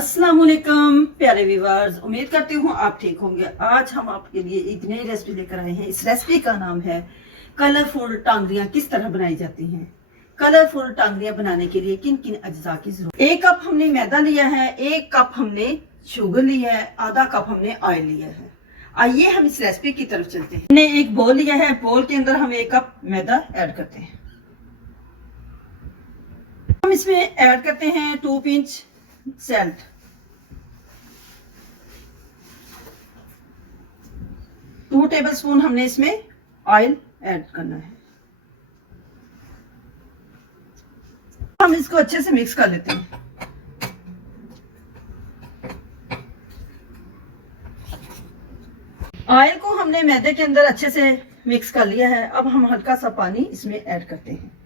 अस्सलाम वालेकुम प्यारे व्यूअर्स, उम्मीद करती हूँ आप ठीक होंगे। आज हम आपके लिए एक नई रेसिपी लेकर आए हैं। इस रेसिपी का नाम है कलरफुल टांगरियां किस तरह बनाई जाती हैं। कलरफुल टांगरियां बनाने के लिए किन किन अज्जा की जरूरत। 1 कप हमने मैदा लिया है, 1 कप हमने शुगर लिया है, आधा कप हमने ऑयल लिया है। आइए हम इस रेसिपी की तरफ चलते हैं। हमने एक बोल लिया है, बोल के अंदर हम 1 कप मैदा ऐड करते हैं। हम इसमें ऐड करते हैं 2 पिंच सैल्ट, 2 टेबलस्पून हमने इसमें ऑयल ऐड करना है। हम इसको अच्छे से मिक्स कर लेते हैं। ऑयल को हमने मैदे के अंदर अच्छे से मिक्स कर लिया है। अब हम हल्का सा पानी इसमें ऐड करते हैं।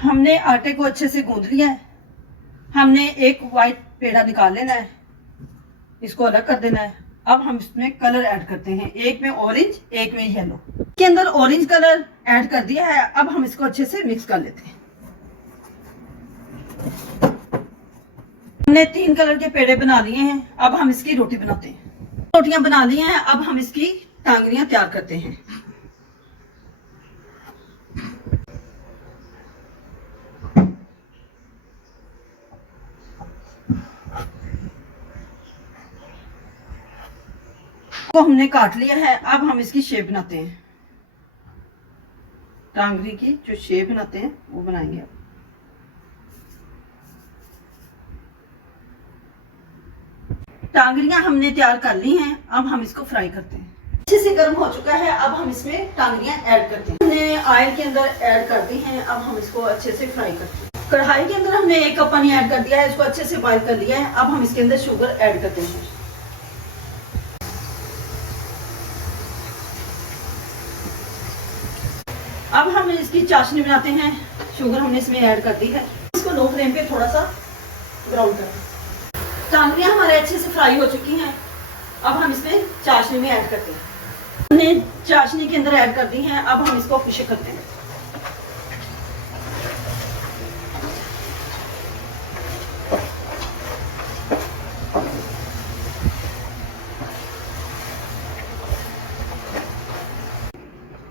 हमने आटे को अच्छे से गूंद लिया है। हमने एक वाइट पेड़ा निकाल लेना है, इसको अलग कर देना है। अब हम इसमें कलर ऐड करते हैं, एक में ऑरेंज एक में येलो। के अंदर ऑरेंज कलर ऐड कर दिया है। अब हम इसको अच्छे से मिक्स कर लेते हैं। हमने 3 कलर के पेड़े बना लिए हैं। अब हम इसकी रोटी बनाते हैं। रोटियां बना ली हैं। अब हम इसकी टांगरियां तैयार करते हैं। को हमने काट लिया है। अब हम इसकी शेप बनाते हैं। टांगरी की जो शेप बनाते हैं वो बनाएंगे। अब टांगरियां हमने तैयार कर ली हैं। अब हम इसको फ्राई करते हैं। अच्छे से गर्म हो चुका है। अब हम इसमें टांगरियां ऐड करते हैं। हमने ऑयल के अंदर ऐड कर दी हैं। अब हम इसको अच्छे से फ्राई करते हैं। कढ़ाई के अंदर हमने 1 कप पानी ऐड कर दिया है, इसको अच्छे से बॉईल कर लिया है। अब हम इसके अंदर शुगर ऐड करते हैं। अब हम इसकी चाशनी बनाते हैं। शुगर हमने इसमें ऐड कर दी है। इसको लो फ्लेम पे थोड़ा सा ब्राउन करते हैं। टांगरियां हमारे अच्छे से फ्राई हो चुकी हैं। अब हम इसमें चाशनी में ऐड करते हैं। हमने चाशनी के अंदर ऐड कर दी हैं। अब हम इसको फिश करते हैं।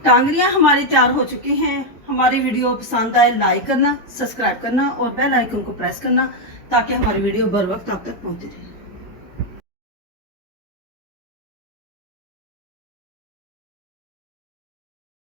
टांगरियां हमारी तैयार हो चुकी हैं। हमारी वीडियो पसंद आए लाइक करना, सब्सक्राइब करना और बेल आइकन को प्रेस करना ताकि हमारी वीडियो बर वक्त आप तक पहुंचती रहे।